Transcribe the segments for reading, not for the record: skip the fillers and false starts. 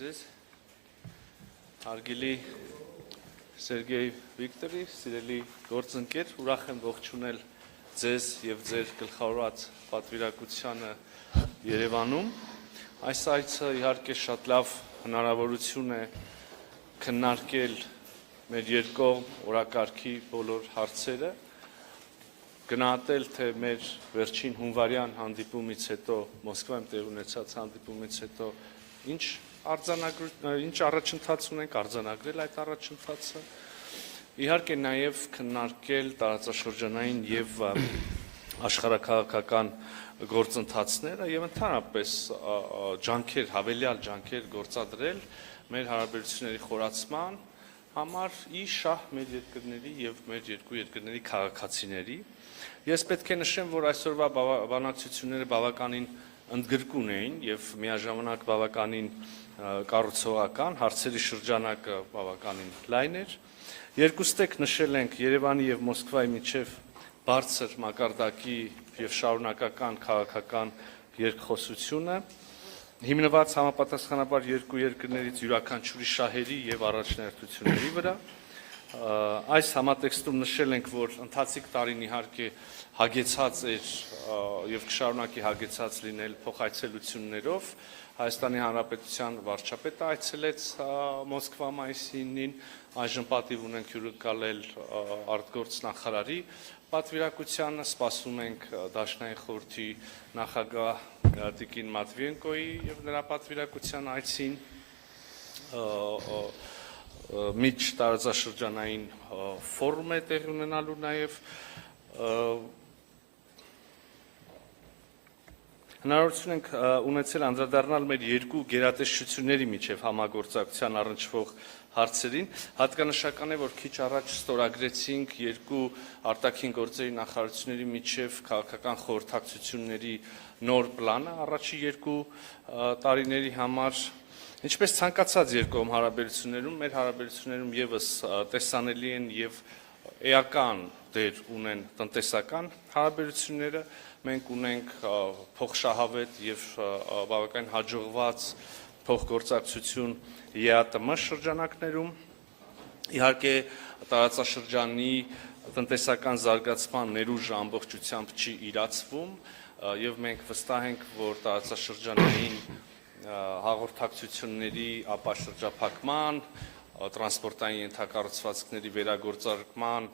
ձեզ, հարգելի Սերգեյ Վիկտորի, սիրելի գործընկեր, ուրախ եմ ողջունել ձեզ և ձեր գլխավորած պատվիրակությանը Երևանում։ Այս այցը իհարկե շատ լավ հնարավորություն է քննարկել մեր երկկողմ օրակարգի բոլոր հարցերը, գնահատել, թե մեր վերջին հունվարյան հանդիպումից հետո, Մոսկվայում տեղի ունեցած հանդիպումից հետո ինչ առաջընթաց ունենք, արձանագրել այդ առաջընթացը, իհարկե նաև քննարկել տարածաշրջանային և աշխարհաքաղաքական գործընթացները և ընդհանրապես հավելյալ ջանքեր գործադրել մեր հարաբերությունների խորացման համար ի շահ մեր երկրների և մեր երկու երկրների քաղաքացիների։ Ես պետք է նշեմ, որ այսօրվա բանակցությունները բավականին ընդգրկուն էին և միաժամանակ բավականին կառուցողական, հարցերի շրջանակը բավականին լայն էր։ Երկուստեք նշել ենք Երևանի և Մոսկվայի միջև բարձր մակարդակի և շարունակական քաղաքական երկխոսությունը, հիմնված համապատասխանաբար երկու երկրներից յուրաքանչյուրի շահերի և առաջնահերթությունների վրա։ Այս համատեքստում նշել ենք, որ ընթացիկ տարին իհարկե հագեցած էր և կշարունակի հագեցած լինել փոխայցելություններով, Հայաստանի Հանրապետության վարչապետը այցելեց Մոսկվա մայիսի 9-ին, այժմ պատիվ ունենք հյուրընկալել արտգործնախարարի պատվիրակությանը, սպասում ենք Դաշնային խորհրդի նախագահ տիկին Մատվիենկոյի և նրա պատվիրակության այցին, միջտարածաշրջանային ֆորում է տեղի ունենալու նաև, հնարավորություն ենք ունեցել անդրադառնալ մեր երկու գերատեսչությունների միջև համագործակցության առնչվող հարցերին, հատկանշական է, որ քիչ առաջ ստորագրեցինք երկու արտաքին գործերի նախարարությունների միջև քաղաքական խորհրդակցությունների նոր պլանը առաջի երկու տարիների համար, ինչպես ցանկացած երկկողմ հարաբերություններում, մեր հարաբերություններում ևս տեսանելի են և էական դեր ունեն տնտեսական հարաբերությունները, մենք ունենք փոխշահավետ և բավականին հաջողված փոխգործակցություն ԵԱՏՄ շրջանակներում, իհարկե տարածաշրջանի տնտեսական զարգացման ներուժը ամբողջությամբ չի իրացվում և մենք վստահ ենք, որ տարածաշրջանային հաղորդակցությունների ապաշրջափակման, տրանսպորտային ենթակառուցվածքների վերագործարկման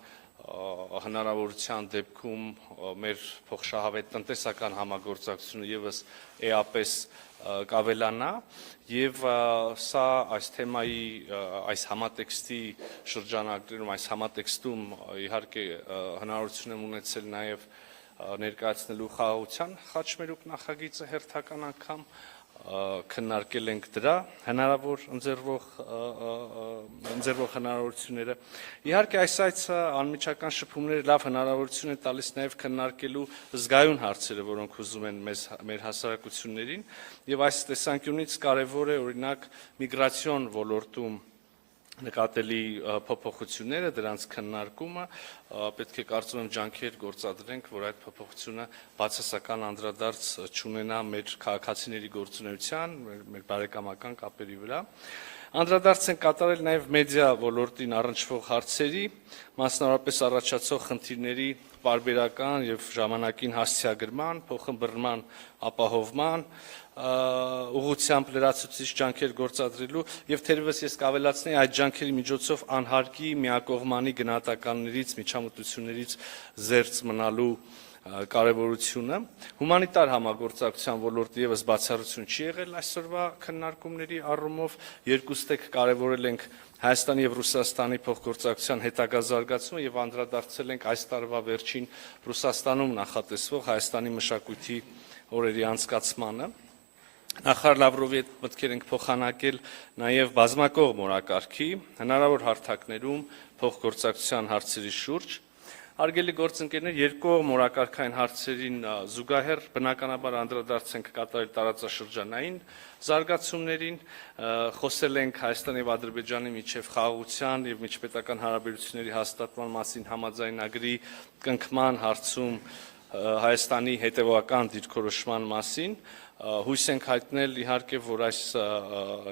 հնարավորության դեպքում մեր փոխշահավետ տնտեսական համագործակցությունը ևս էապես կավելանա և սա այս թեմայի, այս համատեքստի շրջանակներում, այս համատեքստում իհարկե հնարավորություն եմ ունեցել նաև ներկայացնելու խաղաղության խաչմերուկ նախագիծը հերթական անգամ, քննարկել ենք դրա հնարավոր ընձեռվող հնարավորությունները։ Իհարկե այս այցը անմիջական շփումները լավ հնարավորություն է տալիս նաև քննարկելու զգայուն հարցերը, որոնք հուզում են մեր հասարակություններին և այս տեսանկյունից կարևոր է օրինակ միգրացիոն ոլորտում նկատելի փոփոխությունները, դրանց քննարկումը, պետք է կարծում եմ ջանքեր գործադրենք, որ այդ փոփոխությունը բացասական անդրադարձ չունենա մեր քաղաքացիների գործունեության, մեր բարեկամական կապերի վրա։ Անդրադարձ ենք կատարել նաև մեդիա ոլորտին առնչվող հարցերի, մասնավորապես առաջացող խնդիրների պարբերական և ժամանակին հասցեագրման, փոխըմբռնման ապահովման ուղղությամբ լրացուցիչ ջանքեր գործադրելու և թերևս ես կավելացնեի այդ ջանքերի միջոցով անհարկի միակողմանի գնահատականներից, միջամտություններից զերծ մնալու կարևորությունը, հումանիտար համագործակցության ոլորտը ևս բացառություն չի եղել այսօրվա քննարկումների առումով, երկուստեք կարևորել ենք Հայաստանի և Ռուսաստանի փոխգործակցության հետագա զարգացումը և անդրադարձել ենք այս տարվա վերջին Ռուսաստանում նախատեսվող Հայաստանի մշակույթի օրերի անցկացմանը։ Նախարար Լավրովի հետ մտքեր ենք փոխանակել նաև բազմակողմ օրակարգի հնարավոր հարթակներում փոխգործակցության հարցերի շուրջ։ Հարգելի գործընկերներ, երկկողմ օրակարգային հարցերին զուգահեռ բնականաբար անդրադարձ ենք կատարել տարածաշրջանային զարգացումներին, խոսել ենք Հայաստանի և Ադրբեջանի միջև խաղաղության և միջպետական հարաբերությունների հաստատման մասին համաձայնագրի կնքման հարցում Հայաստանի հետևողական դիրքորոշման մասին, հույս ենք հայտնել իհարկե, որ այս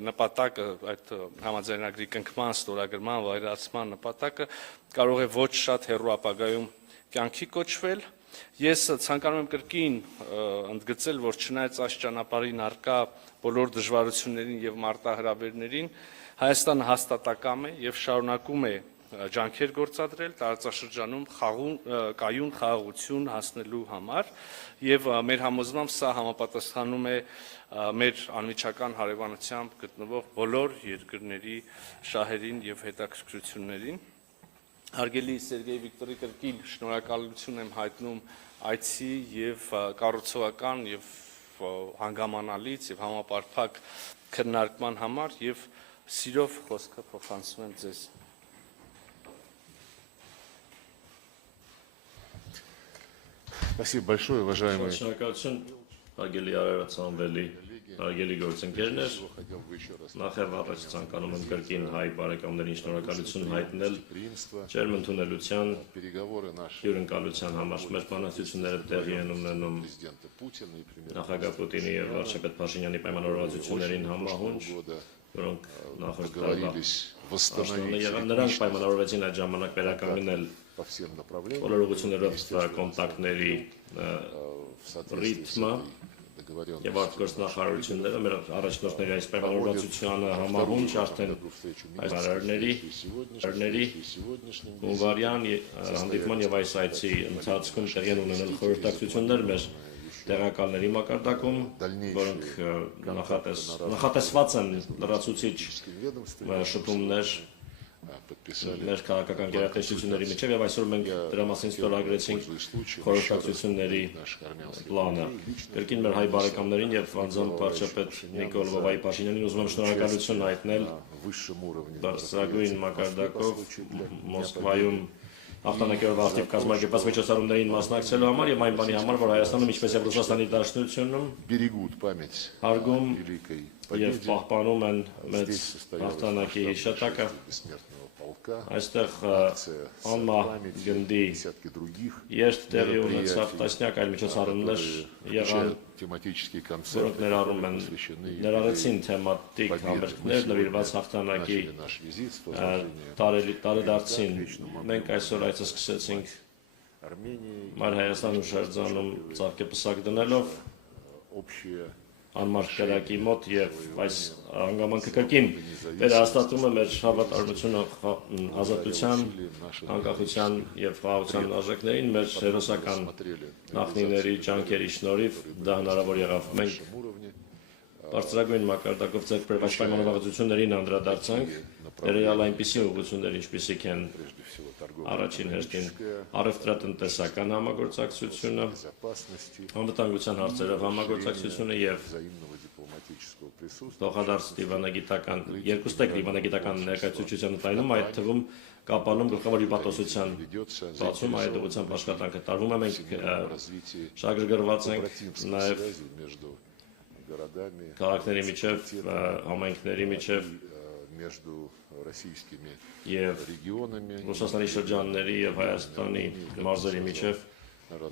նպատակը, այդ համաձայնագրի կնքման, ստորագրման, վայրացման նպատակը կարող է ոչ շատ հեռու ապագայում կյանքի կոչվել։ Ես ցանկանում եմ կրկին ընդգծել, որ չնայած այս ճանապարհին առկա բոլոր դժվարություններին եւ մարտահրավերներին, Հայաստանը հաստատակամ է եւ շարունակում է ջանքեր գործադրել տարածաշրջանում կայուն խաղաղություն հասնելու համար եւ մեր համոզմամբ սա համապատասխանում է մեր անմիջական հարևանությամբ գտնվող բոլոր երկրների շահերին եւ հետաքրքրություններին։ Հարգելի Սերգեյ Վիկտորի կրկին շնորհակալություն եմ հայտնում այցի եւ կառուցողական եւ հանգամանալից եւ համապարփակ քննարկման համար եւ սիրով խոսքը փոխանցում եմ ձեզ։ Спасибо большое, уважаемые. Շնորհակալություն, հարգելի Արարատսանվելի, հարգելի գործընկերներ, նախև առաջ ցանկանում եմ կրկին հայ բարեկամներին շնորհակալություն հայտնել ջերմ ընդունելության հյուրընկալության համար։ Մեր բանակցությունները տեղի են ունենում նախագահ Պուտինի եւ վարչապետ Փաշինյանի պայմանավորվածություններին համահունչ, որոնք նախորդ տարվա նրանք պայմանավորվեցին այդ ժամանակ վերականգնել բոլոր ուղղություններով կոնտակտների ռիթմը եւ արտգործնախարարությունները մեր առաջնորդների այս պայմանավորվածությանը համահունչ արդեն այս հարարների հունվարյան հանդիպման եւ այս այցի ընթացքում տեղի են ունենել խորհրդակցություններ մեր տեղակալների մակարդակում, որոնք նախատեսված են լրացուցիչ շփումներ մեր քաղաքական գերատեսչությունների միջև եւ այսօր մենք դրա մասին ստորագրեցինք խորհրդակցությունների պլանը։ Կրկին մեր հայ բարեկամներին եւ անձամբ վարչապետ Նիկոլ Վովայի Փաշինյանին ուզում եմ շնորհակալություն հայտնել բարձրագույն մակարդակով Մոսկվայում Ախտանակերով ակտիվ կազմակերպված միջոցառումներին մասնակցելու համար եւ այն բանի համար, որ Հայաստանում ինչպես եւ Ռուսաստանի Դաշնությունում հարգում եւ պահպանում են մեծ ախտանակի հիշատակը։ Այստեղ անմահ գնդի երթ տեղի ունեցավ տասնյակ այլ միջոցառումներ եղան, որոնք ներառեցին թեմատիկ համերգներ նվիրված հաղթանակի տարեդարձին։ Մենք այսօր այցը սկսեցինք Մայր Հայաստանում շրջանում ծաղկեպսակ դնելով անմարդ կրակի մոտ եւ այս հանգամանքը կրկին վերահաստատում է մեր հավատարմությունը ազատության, անկախության եւ խաղաղության արժեքներին, մեր հերոսական նախնիների ջանքերի շնորհիվ դա հնարավոր եղավ։ Մենք բարձրագույն մակարդակով ձեռք բերված պայմանավորվածություններին անդրադարձանք, ներառյալ այնպիսի ուղղություններ, ինչպիսիք են առաջին հերթին առևտրատնտեսական համագործակցությունը, անվտանգության հարցերով համագործակցությունը եւ փոխադարձ դիվանագիտական երկուստեք դիվանագիտական ներկայացուցչության տայնում, այդ թվում կապանում գլխավոր իբատոսության բացում այդ ուղղությամբ աշխատանքը տարվում է։ Մենք շահագրգռված ենք նաեւ քաղաքների միջև, համայնքների միջև եւ Ռուսաստանի շրջանների եւ Հայաստանի մարզերի միջև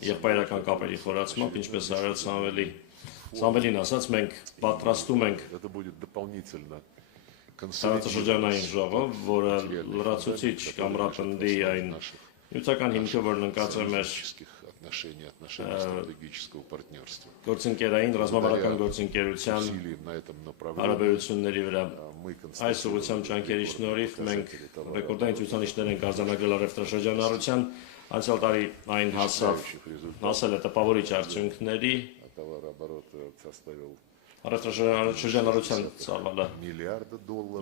եղբայրական կապերի խորացմամբ, ինչպես արած Սամվելին ասաց, մենք պատրաստում ենք տարածաշրջանային ժողով, որը լրացուցիչ կամրապնդի այն նյութական հիմքը, որն ընկած է մեր գործընկերային ռազմավարական գործընկերության հարաբերությունների վրա։ Այս ուղղությամբ ջանքերի շնորհիվ մենք ռեկորդային ցուցանիշներ ենք արձանագրել առևտրաշրջանառության, անցյալ տարի այն հասել է տպավորիչ արդյունքների, առևտրաշրջանառության ծավալը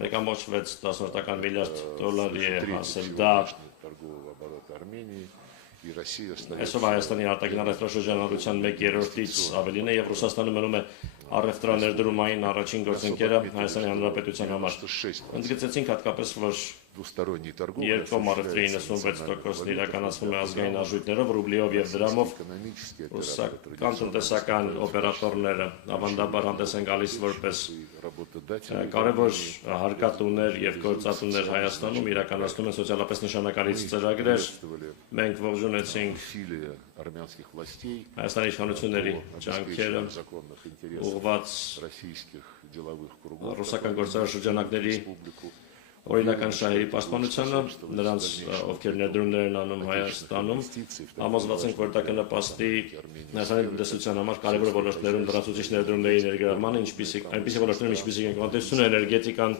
1.6 միլիարդ դոլարի է հասել, դա այսօր Հայաստանի արտաքին առևտրաշրջանառության 1/3-ից ավելին է եւ Ռուսաստանը մնում է առևտրաներդրումային առաջին գործընկերը Հայաստանի Հանրապետության համար։ Ընդգծեցինք հատկապես, որ двусторонней торговли երկկողմարի 96%-ն իրականացվում է ազգային արժույթներով, ռուբլիով եւ դրամով։ экономические Ռուսական տնտեսական օպերատորները ավանդաբար հանդես են գալիս որպես работодатели կարևոր հարկատուներ եւ գործատուներ Հայաստանում իրականացնում են սոցիալապես նշանակալից ծրագրեր։ Մենք ողջունեցինք усилия армянских властей Հայաստանի իշխանությունների ջանքերը обеспечения законных интересов ուղղված российских деловых кругов ռուսական գործարարշրջանակների օրինական շահերի պաշտպանությանը, նրանց ովքեր ներդրումներ են անում Հայաստանում, համոզված ենք, որ դա կնպաստի Հայաստանի տնտեսության համար կարևոր ոլորտներում լրացուցիչ ներդրումների ներգրավմանը, այնպիսի ոլորտներում, ինչպիսիք են տնտեսությունը, էներգետիկան,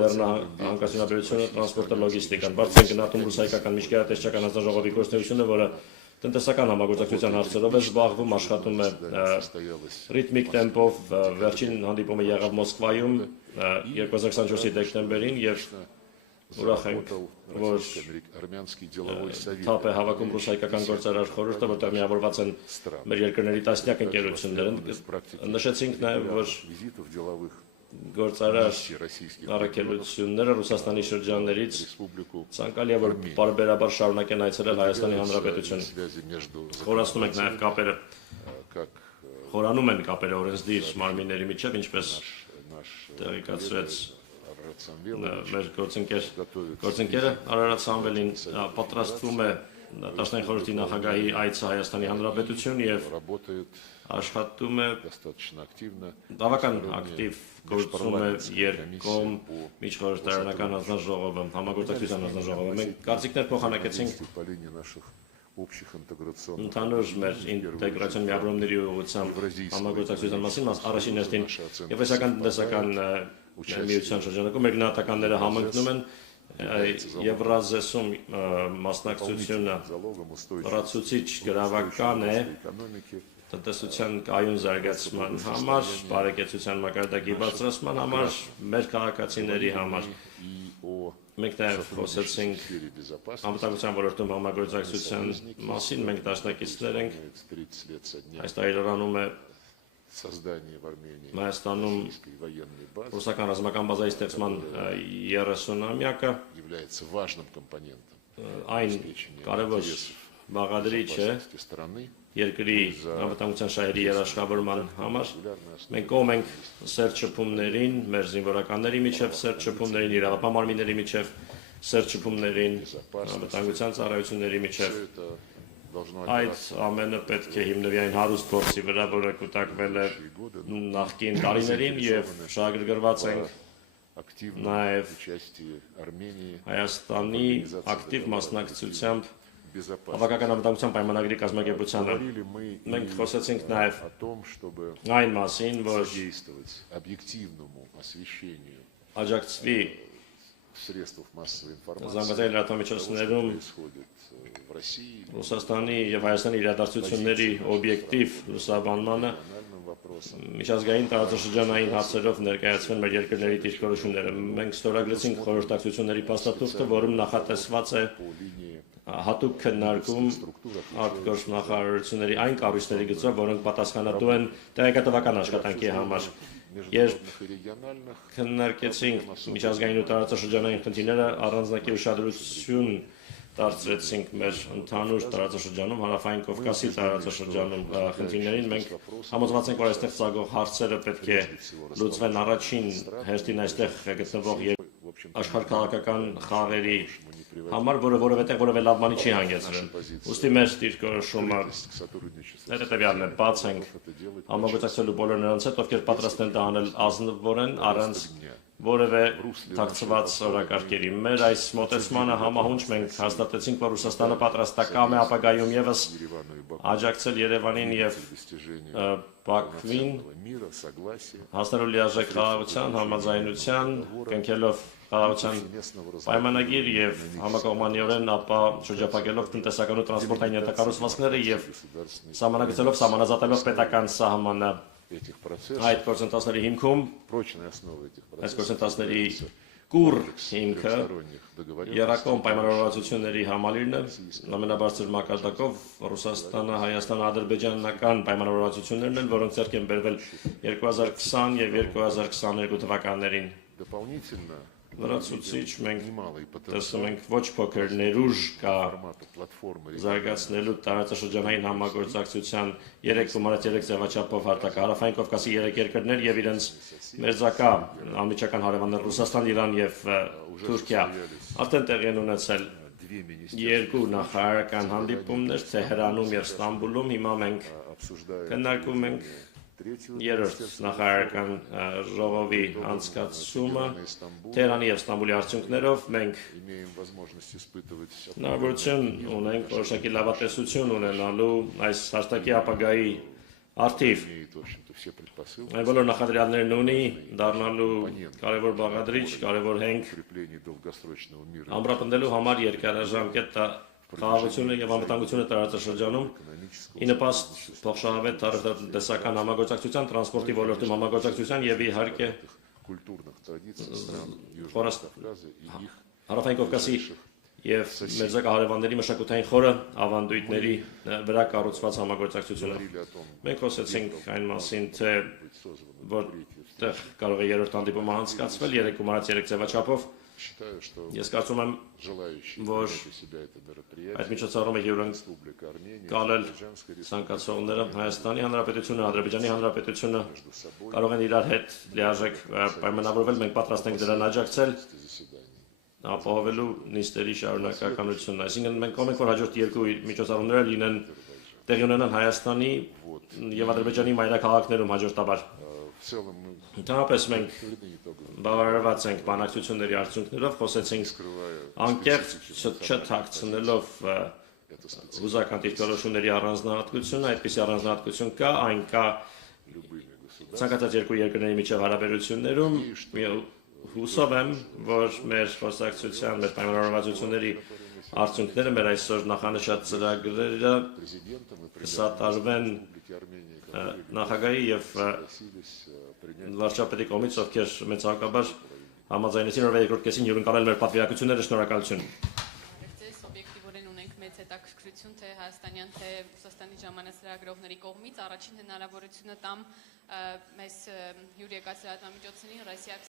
լեռնահանկարծությունաբերությունը, տրանսպորտը, լոգիստիկան։ Բարձր են գնահատում ռուս-հայկական միջկայատեսչական հանձնաժողովի գործունեությունը, որը տնտեսական համագործակցության հարցերով է զբաղվում, աշխատում է ռիթմիկ տեմպով, վերջին հանդիպումը եղավ Մոսկվայում 2024-ի դեկտեմբերին եւ ուրախ ենք, որ թափ է հավաքում ռուս-հայկական գործարար խորհուրդը, որտեղ միավորված են մեր երկրների տասնյակ ընկերություններ։ Նշեցինք նաեւ, որ գործարար առաքելությունները Ռուսաստանի շրջաններից ցանկալի է որ բարբերաբար շարունակեն այցելել Հայաստանի Հանրապետություն։ Խորացնում ենք նաև կապերը, խորանում են կապերը օրենսդիր մարմինների միջև, ինչպես տեղեկացրեց մեր գործընկերը Արարատ Սամվելին, պատրաստվում է Տաշնային խորհրդի նախագահի այցը Հայաստանի Հանրապետություն եւ աշխատում է բավական ակտիվ գործում է երկկողմ միջխորհրդարանական հանձնաժողովը, համագործակցության հանձնաժողովը։ Մենք կարծիքներ փոխանակեցինք ընդհանուր մեր ինտեգրացիոն միավորումների ուղղությամբ համագործակցության մասին, առաջին հերթին եվրասիական տնտեսական միության շրջանակում մեր գնահատականները համընկնում են Եվրազեսում մասնակցությունը լրացուցիչ գրավական է տնտեսության կայուն զարգացման համար, բարեկեցության մակարդակի բարձրացման համար, մեր քաղաքացիների համար։ Մենք նաև խոսեցինք անվտանգության ոլորտում համագործակցության մասին, մենք դաշնակիցներ ենք, այս տարի լրանում է Հայաստանում ռուսական ռազմական բազայի ստեղծման 30-ամյակը, այն կարևոր բաղադրիչ է երկրի անվտանգության շահերի երաշխավորման համար։ Մենք կողմ ենք սերտ շփումներին, մեր զինվորականների միջև սերտ շփումներին, իրավապահ մարմինների միջև սերտ շփումներին, անվտանգության ծառայությունների միջև։ Այդ ամենը պետք է հիմնվի այն հարուստ փորձի վրա, որը կուտակվել է նախկին տարիներին եւ շահագրգռված ենք նաեւ Հայաստանի ակտիվ մասնակցությամբ Հավաքական անվտանգության պայմանագրի կազմակերպությանը։ Մենք խոսեցինք նաև այն մասին, որ աջակցվի զանգվածային լրատվամիջոցներում Ռուսաստանի եւ Հայաստանի իրադարձությունների օբյեկտիվ լուսաբանմանը միջազգային տարածաշրջանային հարցերով ներկայացվեն մեր երկրների դիրքորոշումները։ Մենք ստորագրեցինք խորհրդակցությունների փաստաթուղթը, որում նախատեսված է հատուկ քննարկում արտգործնախարարությունների այն կառույցների գծով, որոնք պատասխանատու են տեղեկատվական աշխատանքի համար։ Երբ քննարկեցինք միջազգային ու տարածաշրջանային խնդիրները, առանձնակի ուշադրություն դարձրեցինք մեր ընդհանուր տարածաշրջանում, Հարավային Կովկասի տարածաշրջանում խնդիրներին, մենք համոզված ենք, որ այստեղ ծագող հարցերը պետք է լուծվեն առաջին հերթին այստեղ գտնվող աշխարհքաղաքական խաղերի համար, որը որևէ լավ բանի չի հանգեցրել։ Ուստի մեր դիրքորոշումը հետևյալն է, բաց ենք համագործակցելու բոլոր նրանց հետ, ովքեր պատրաստ են դա անել ազնվորեն, առանց որևէ թաքցված օրակարգերի։ Մեր այս մոտեցմանը համահունչ մենք հաստատեցինք, որ Ռուսաստանը պատրաստակամ է ապագայում եւս աջակցել Երևանին եւ Բաքվին հասնելու լիարժեք խաղաղության, համաձայնության, կնքելով խաղաղության պայմանագիր եւ համակողմանիորեն ապա շրջափակելով տնտեսական ու տրանսպորտային ենթակառուցվածքները եւ սահմանագծելով սահմանազատելով պետական սահմանը այդ գործընթացների հիմքում այս գործընթացների կուր հիմքը երակոմ պայմանավորվածությունների համալիրն է ամենաբարձր մակարդակով Ռուսաստանը, Հայաստանը, ադրբեջանական պայմանավորվածություններն են, որոնք ձեռք են բերվել 2020 եւ 2022 թվականներին։ լրացուցիչ մենք немалый տեսնում потенциал ենք ոչ փոքր ներուժ կա формата платформы զարգացնելու տարածաշրջանային համագործակցության 3.3 ձևաչափով հարթակարարային Կովկասի 3 երկրներ եւ իրենց մերձակա անմիջական հարևաններ Ռուսաստան, Իրան եւ Թուրքիա արդեն տեղի են ունեցել երկու նախարարական հանդիպումներ Թեհրանում եւ Ստամբուլում հիմա մենք քննարկում ենք երրորդ նախարարական ժողովի անցկացումը Թեհրանի եւ Ստամբուլի արդյունքներով մենք հնարավորություն ունենք որոշակի լավատեսություն ունենալու այս հաստակի ապագայի արդիվ այն բոլոր նախադրյալներն ունի դառնալու կարևոր բաղադրիչ, կարևոր հենք ամրապնդելու համար երկարաժամկետ խաղաղությունը եւ անվտանգությունը տարածաշրջանում ի նպաստ փոխշահավետ տարածաշրջանային համագործակցության, տրանսպորտի ոլորտում համագործակցության եւ իհարկե Հարավային Կովկասի եւ մերձակա հարևանների մշակութային խորը ավանդույթների վրա կառուցված համագործակցությունը։ Մենք խոսեցինք այն մասին, թե որտեղ կարող է երրորդ հանդիպումը անցկացվել 3.3 ձևաչափով։ Ես կարծում եմ, որ այդ միջոցառումը հյուրընկալել ցանկացողները Հայաստանի Հանրապետությունը, Ադրբեջանի Հանրապետությունը կարող են իրար հետ լիարժեք պայմանավորվել, մենք պատրաստ ենք դրան աջակցել ապահովելու նիստերի շարունակականությունն։ Այսինքն մենք կողմ ենք, որ հաջորդ երկու միջոցառումները լինեն տեղի ունենան Հայաստանի եւ Ադրբեջանի մայրաքաղաքներում հաջորդաբար։ Ընդհանրապես մենք բավարարված ենք բանակցությունների արդյունքներով, խոսեցինք անկեղծ չթաքցնելով հուզական դիրքորոշումների առանձնահատկությունը, այդպիսի առանձնահատկություն կա, այն կա ցանկացած երկու երկրների միջև հարաբերություններում։ Հուսով եմ, որ մեր խոսակցության, մեր պայմանավորվածությունների արդյունքները, մեր այսօր նախանշած ծրագրերը կսատարվեն նախագահի եւ վարչապետի կողմից, ովքեր մեծակաբար համաձայնեցին օրվա երկրորդ կեսին հյուրընկալել մեր պատվիրակությունները, շնորհակալություն։ Ձեզ օբյեկտիվորեն ունենք մեծ հետաքրքրություն թե հայաստանյան, թե Ռուսաստանի ժամանակ կողմից առաջին հնարավորությունը տամ մեզ հյուր եկած լրատվամիջոցներին Ռոսիա